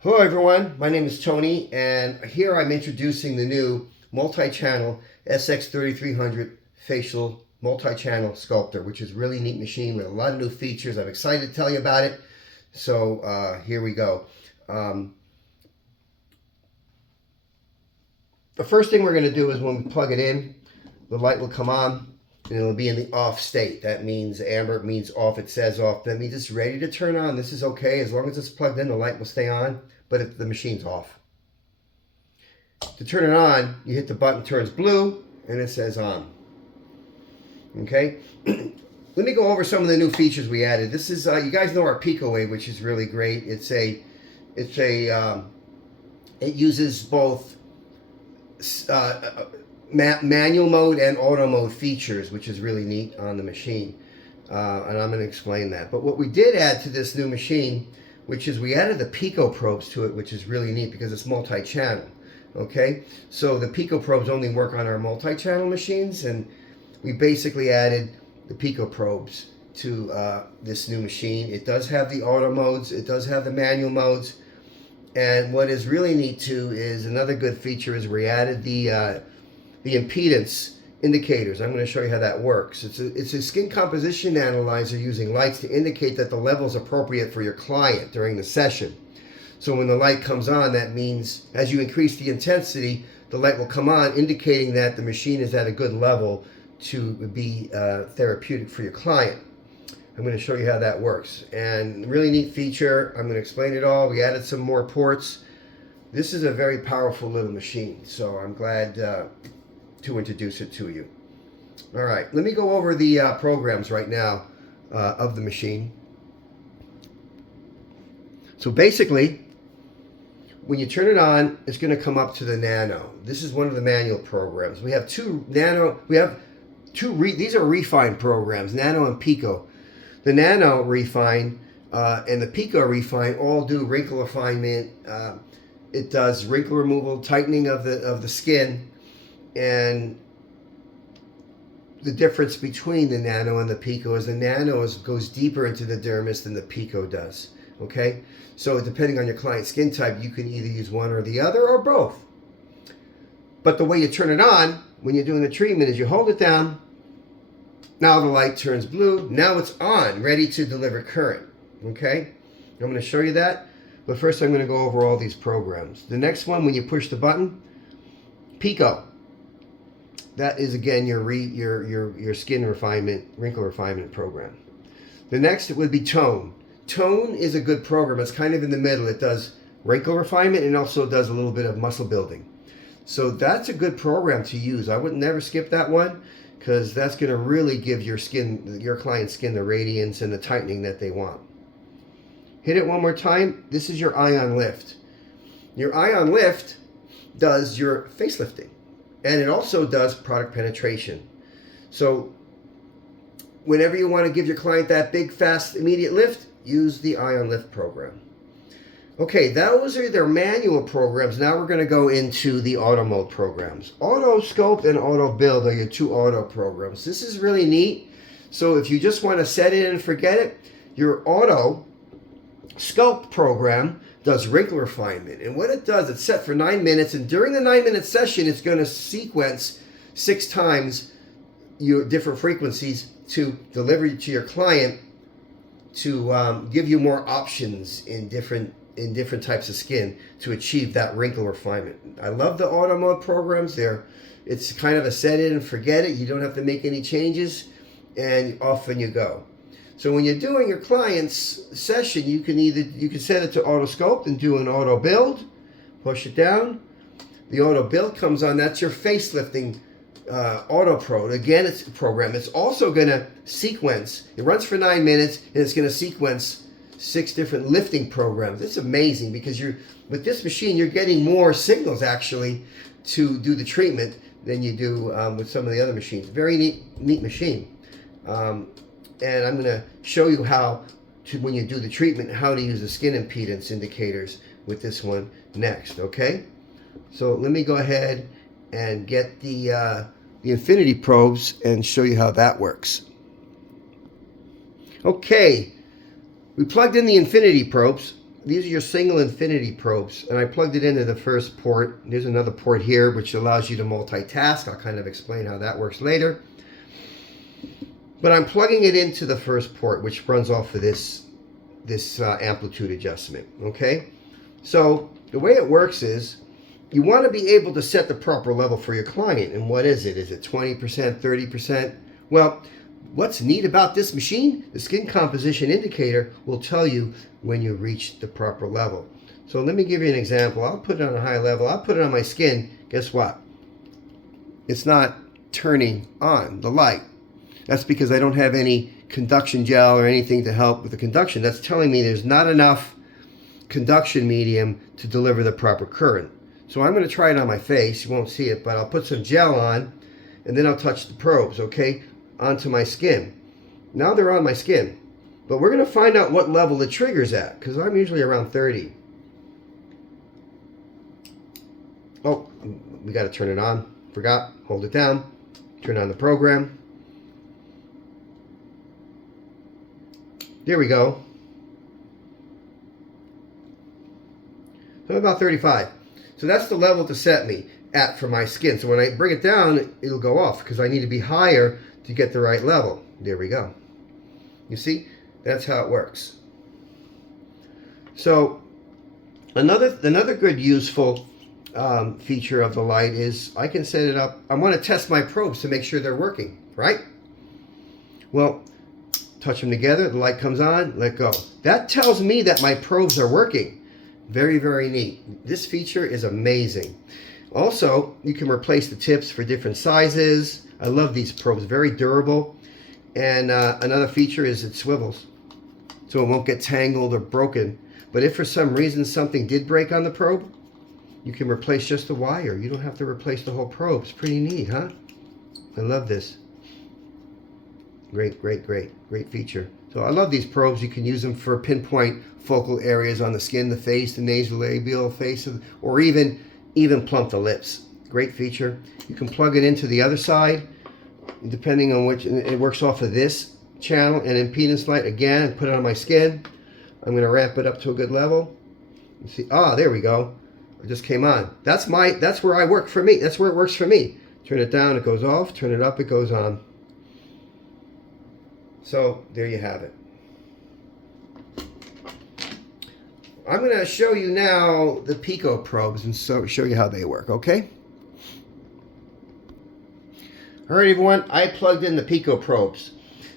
Hello everyone, my name is Tony and here I'm introducing the new multi-channel SX3300 facial multi-channel sculptor, which is a really neat machine with a lot of new features. I'm excited to tell you about it. So here we go. The first thing we're going to do is when we plug it in, the light will come on and it'll be in the off state. That means amber means off, it says off. That means it's ready to turn on. This is okay. As long as it's plugged in, the light will stay on, but if the machine's off. To turn it on, you hit the button, turns blue, and it says on. Okay? Let me go over some of the new features we added. This is, you guys know our Pico Wave, which is really great. It uses both manual mode and auto mode features, which is really neat on the machine, and I'm going to explain that. But what we did add to this new machine, which is we added the Pico probes to it, which is really neat because it's multi-channel. Okay, so the Pico probes only work on our multi-channel machines, and we basically added the Pico probes to this new machine. It does have the auto modes, it does have the manual modes, and what is really neat too is another good feature is we added the impedance indicators. I'm going to show you how that works. It's a skin composition analyzer using lights to indicate that the level is appropriate for your client during the session. So when the light comes on, that means as you increase the intensity, the light will come on, indicating that the machine is at a good level to be therapeutic for your client. I'm going to show you how that works. And really neat feature. I'm going to explain it all. We added some more ports. This is a very powerful little machine, so I'm glad to introduce it to you. All right, let me go over the programs right now of the machine. So basically, when you turn it on, it's going to come up to the Nano. This is one of the manual programs. We have two Nano. These are refined programs, Nano and Pico. The Nano refine and the Pico refine all do wrinkle refinement. It does wrinkle removal, tightening of the skin, and the difference between the Nano and the Pico is the Nano goes deeper into the dermis than the Pico does. Okay, so depending on your client's skin type, you can either use one or the other or both. But the way you turn it on when you're doing the treatment is you hold it down. Now the light turns blue. Now it's on, ready to deliver current. Okay, I'm going to show you that. But first I'm going to go over all these programs. The next one, when you push the button, Pico. That is again your skin refinement, wrinkle refinement program. The next would be Tone. Tone is a good program. It's kind of in the middle. It does wrinkle refinement and also does a little bit of muscle building. So that's a good program to use. I would never skip that one because that's going to really give your client's skin the radiance and the tightening that they want. Hit it one more time. This is your Ion Lift. Your Ion Lift does your facelifting, and it also does product penetration. So whenever you want to give your client that big, fast, immediate lift, use the Ion Lift program. Okay, those are their manual programs. Now we're going to go into the auto mode programs. Auto Sculpt and Auto Build are your two auto programs. This is really neat. So if you just want to set it and forget it, your Auto Sculpt program does wrinkle refinement. And what it does, it's set for 9 minutes. And during the 9-minute session, it's going to sequence 6 times your different frequencies to deliver to your client to give you more options in different types of skin to achieve that wrinkle refinement. I love the auto mode programs. It's kind of a set it and forget it. You don't have to make any changes, and off you go. So when you're doing your client's session, you can set it to auto sculpt and do an auto build. Push it down. The auto build comes on. That's your facelifting auto pro. Again, it's a program. It's also going to sequence. It runs for 9 minutes, and it's going to sequence 6 different lifting programs. It's amazing because with this machine, you're getting more signals actually to do the treatment than you do with some of the other machines. Very neat machine. And I'm going to show you when you do the treatment, how to use the skin impedance indicators with this one next, okay? So let me go ahead and get the infinity probes and show you how that works. Okay, we plugged in the infinity probes. these are your single infinity probes, and I plugged it into the first port. There's another port here which allows you to multitask. I'll kind of explain how that works later. But I'm plugging it into the first port, which runs off of this amplitude adjustment, okay? So the way it works is you want to be able to set the proper level for your client. And what is it? Is it 20%, 30%? Well, what's neat about this machine, the skin composition indicator will tell you when you reach the proper level. So let me give you an example. I'll put it on a high level. I'll put it on my skin. Guess what? It's not turning on the light. That's because I don't have any conduction gel or anything to help with the conduction. That's telling me there's not enough conduction medium to deliver the proper current. So I'm going to try it on my face. You won't see it, but I'll put some gel on, and then I'll touch the probes, okay, onto my skin. Now they're on my skin. But we're going to find out what level the trigger's at, because I'm usually around 30. Oh, we got to turn it on. Forgot. Hold it down. Turn on the program. There we go. So about 35. So that's the level to set me at for my skin. So when I bring it down, it'll go off because I need to be higher to get the right level. There we go. You see? That's how it works. So another good useful feature of the light is I can set it up. I want to test my probes to make sure they're working, right? Well, touch them together, the light comes on, let go. That tells me that my probes are working. Very, very neat. This feature is amazing. Also, you can replace the tips for different sizes. I love these probes, very durable. And another feature is it swivels, so it won't get tangled or broken. But if for some reason something did break on the probe, you can replace just the wire. You don't have to replace the whole probe. It's pretty neat, huh? I love this. Great, great, great, great feature. So I love these probes. You can use them for pinpoint focal areas on the skin, the face, the nasolabial face, or even plump the lips. Great feature. You can plug it into the other side, depending on which, and it works off of this channel and impedance light. Again, put it on my skin. I'm going to ramp it up to a good level. You see, there we go. It just came on. That's where I work for me. That's where it works for me. Turn it down, it goes off. Turn it up, it goes on. So there you have it. I'm going to show you now the Pico probes and show you how they work, okay? All right, everyone, I plugged in the Pico probes.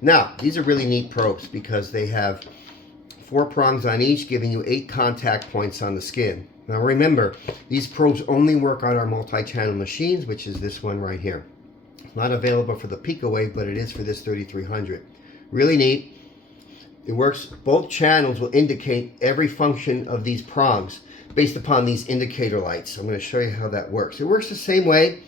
Now, these are really neat probes because they have 4 prongs on each, giving you 8 contact points on the skin. Now remember, these probes only work on our multi-channel machines, which is this one right here. It's not available for the Pico Wave, but it is for this 3300. Really neat. It works, both channels will indicate every function of these prongs based upon these indicator lights. I'm going to show you how that works. It works the same way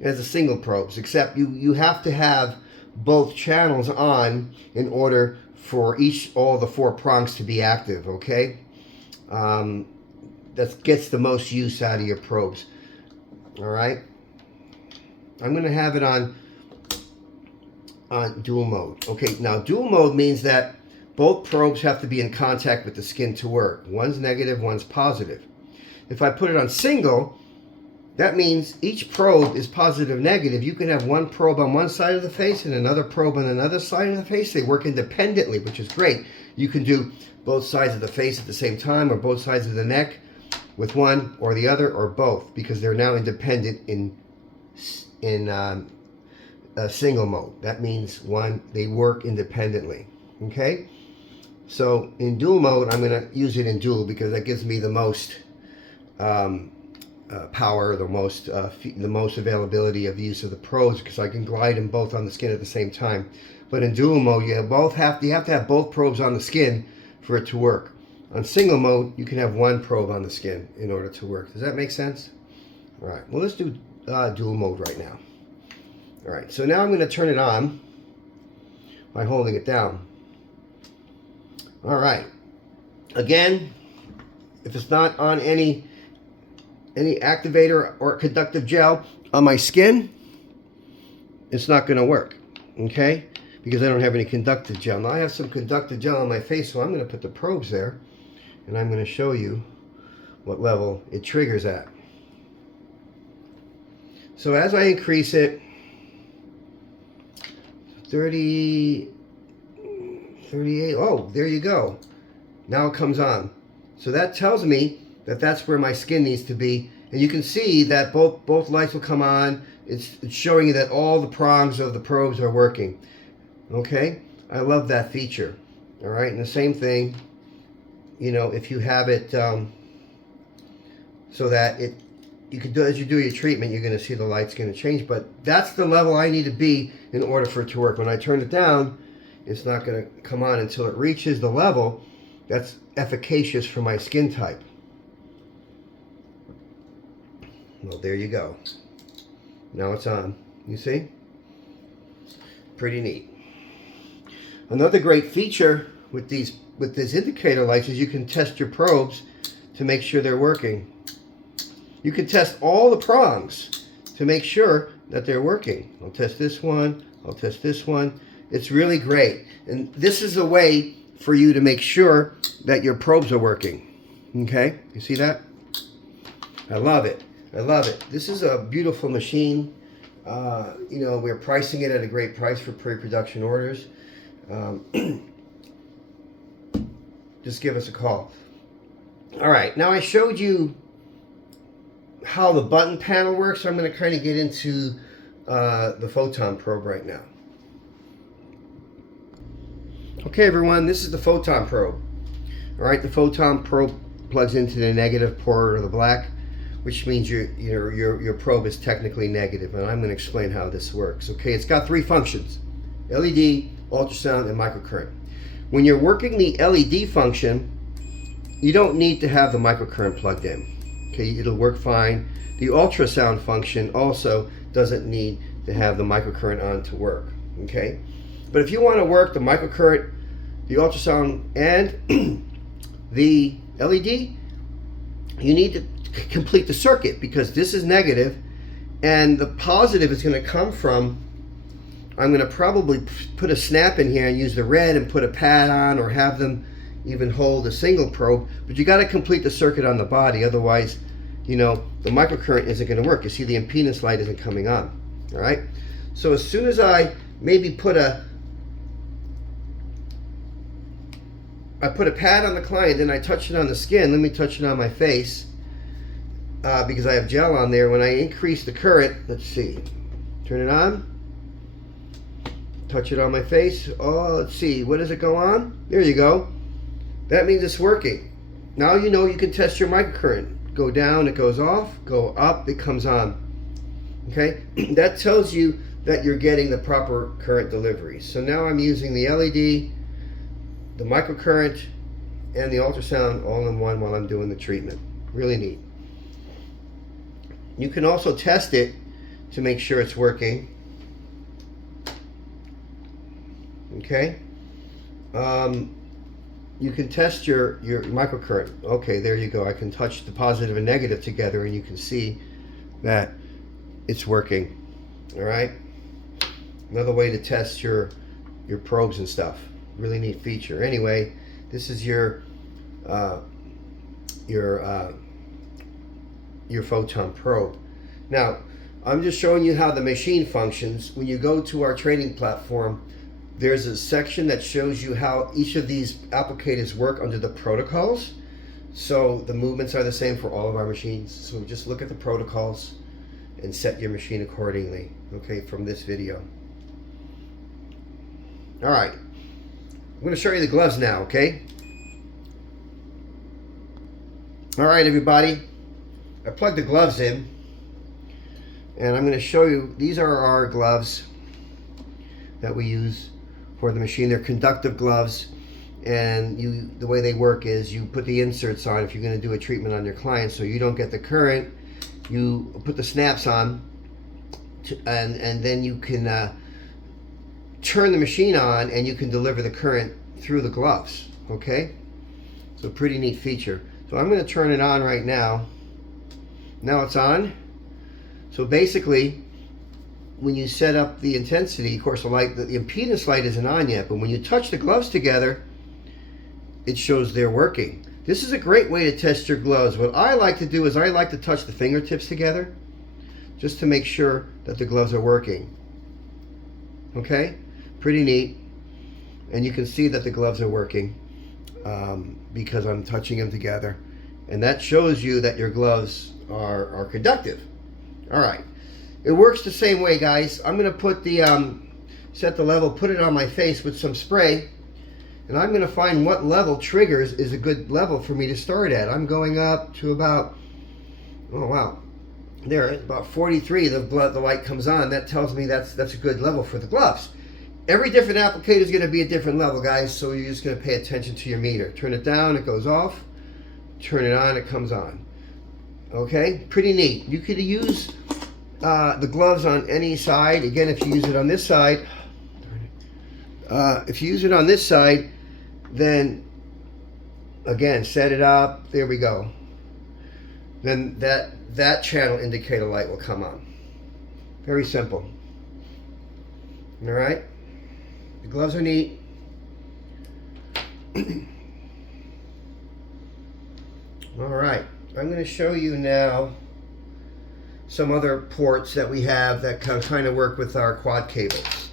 as the single probes, except you have to have both channels on in order for all the 4 prongs to be active, okay? That gets the most use out of your probes. All right? I'm going to have it on dual mode. Okay, now dual mode means that both probes have to be in contact with the skin to work. One's negative, one's positive. If I put it on single, that means each probe is positive, negative. You can have one probe on one side of the face and another probe on another side of the face. They work independently, which is great. You can do both sides of the face at the same time or both sides of the neck with one or the other or both, because they're now independent in single mode. That means they work independently. Okay, so in dual mode, I'm going to use it in dual because that gives me the most power, the most availability of use of the probes, because I can glide them both on the skin at the same time. But in dual mode, you have to have both probes on the skin for it to work. On single mode, you can have one probe on the skin in order to work. Does that make sense? All right. Well, let's do dual mode right now. All right. So now I'm going to turn it on by holding it down. All right. Again, if it's not on any activator or conductive gel on my skin, it's not going to work, okay? Because I don't have any conductive gel. Now I have some conductive gel on my face, so I'm going to put the probes there, and I'm going to show you what level it triggers at. So as I increase it, 30, 38, oh, there you go. Now it comes on. So that tells me that that's where my skin needs to be. And you can see that both lights will come on. It's showing you that all the prongs of the probes are working. Okay? I love that feature. All right? And the same thing, you know, if you have it so that you can do, as you do your treatment, you're going to see the light's going to change. But that's the level I need to be in order for it to work. When I turn it down, it's not going to come on until it reaches the level that's efficacious for my skin type. Well, there you go. Now it's on. You see? Pretty neat. Another great feature with these indicator lights is you can test your probes to make sure they're working. You can test all the prongs to make sure that they're working. I'll test this one. I'll test this one. It's really great. And this is a way for you to make sure that your probes are working. Okay? You see that? I love it. I love it. This is a beautiful machine. You know, we're pricing it at a great price for pre-production orders. Just give us a call. All right. Now I showed you how the button panel works. So I'm going to kind of get into the photon probe right now. Okay, everyone, this is the photon probe. All right, the photon probe plugs into the negative port of the black, which means your probe is technically negative, and I'm going to explain how this works. Okay, it's got three functions: LED, ultrasound, and microcurrent. When you're working the LED function, you don't need to have the microcurrent plugged in. Okay, it'll work fine. The ultrasound function also doesn't need to have the microcurrent on to work. Okay, but if you want to work the microcurrent, the ultrasound, and the LED, you need to complete the circuit, because this is negative and the positive is going to come from, I'm going to probably put a snap in here and use the red and put a pad on, or have them even hold a single probe, but you got to complete the circuit on the body, otherwise, you know, the microcurrent isn't going to work. You see the impedance light isn't coming on. All right, so as soon as I maybe put a pad on the client, then I touch it on the skin. Let me touch it on my face, because I have gel on there. When I increase the current, let's see, turn it on, touch it on my face. Oh, let's see, what does it go on? There you go. That means it's working. Now you know you can test your microcurrent. Go down, it goes off. Go up, it comes on. Okay, that tells you that you're getting the proper current delivery. So now I'm using the LED, the microcurrent, and the ultrasound all in one while I'm doing the treatment. Really neat. You can also test it to make sure it's working. Okay. You can test your microcurrent. Okay, there you go. I can touch the positive and negative together, and you can see that it's working. All right. Another way to test your probes and stuff. Really neat feature. Anyway, this is your photon probe. Now, I'm just showing you how the machine functions. When you go to our training platform, there's a section that shows you how each of these applicators work under the protocols. So the movements are the same for all of our machines. So just look at the protocols and set your machine accordingly, okay, from this video. All right. I'm going to show you the gloves now, okay? All right, everybody. I plugged the gloves in, and I'm going to show you, these are our gloves that we use for the machine. They're conductive gloves, and the way they work is you put the inserts on if you're going to do a treatment on your client so you don't get the current. You put the snaps on, and then you can turn the machine on, and you can deliver the current through the gloves. Okay, so pretty neat feature. So I'm going to turn it on right now. Now it's on. So basically, when you set up the intensity, of course the impedance light isn't on yet, but when you touch the gloves together, it shows they're working. This is a great way to test your gloves. What I like to do is I like to touch the fingertips together just to make sure that the gloves are working. Okay, pretty neat. And you can see that the gloves are working because I'm touching them together. And that shows you that your gloves are conductive. All right, it works the same way, guys. I'm gonna put the, set the level, put it on my face with some spray, and I'm gonna find what level triggers is a good level for me to start at. I'm going up to about, oh wow, there, about 43, the light comes on. That tells me that's a good level for the gloves. Every different applicator is going to be a different level, guys, so you're just going to pay attention to your meter. Turn it down, it goes off. Turn it on, it comes on. Okay, pretty neat. You could use the gloves on any side. Again, if you use it on this side, then again, set it up. There we go. Then that channel indicator light will come on. Very simple. All right. The gloves are neat. All right. I'm going to show you now some other ports that we have that kind of work with our quad cables.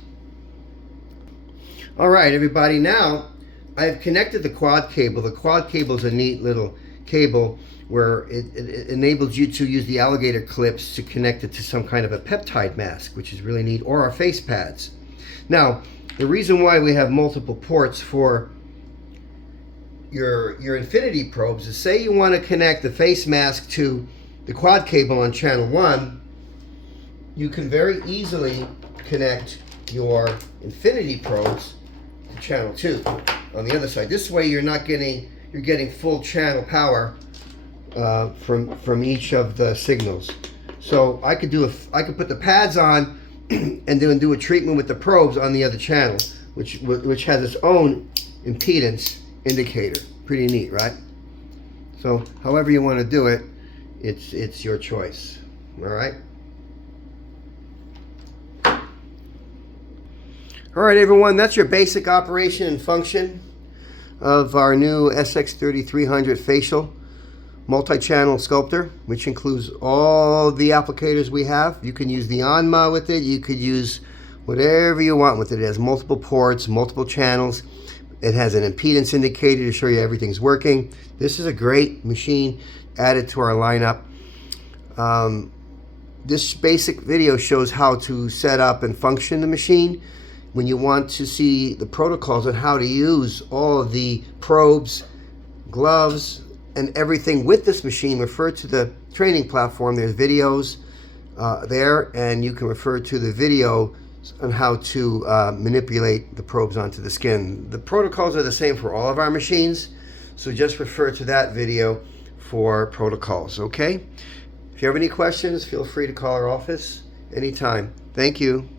All right, everybody. Now I've connected the quad cable. The quad cable is a neat little cable where it enables you to use the alligator clips to connect it to some kind of a peptide mask, which is really neat, or our face pads. Now, the reason why we have multiple ports for your infinity probes is, say you want to connect the face mask to the quad cable on channel 1, you can very easily connect your infinity probes to channel 2 on the other side. This way you're getting full channel power from each of the signals. So I could put the pads on and do a treatment with the probes on the other channel, which has its own impedance indicator. Pretty neat, right? So however you want to do it, it's your choice. All right. All right, everyone. That's your basic operation and function of our new SX3300 facial multi-channel sculptor, which includes all the applicators we have. You can use the Onma with it. You could use whatever you want with it. It has multiple ports, multiple channels. It has an impedance indicator to show you everything's working. This is a great machine added to our lineup. This basic video shows how to set up and function the machine. When you want to see the protocols on how to use all of the probes, gloves, and everything with this machine, refer to the training platform. There's videos there, and you can refer to the video on how to manipulate the probes onto the skin. The protocols are the same for all of our machines, so just refer to that video for protocols, okay? If you have any questions, feel free to call our office anytime. Thank you.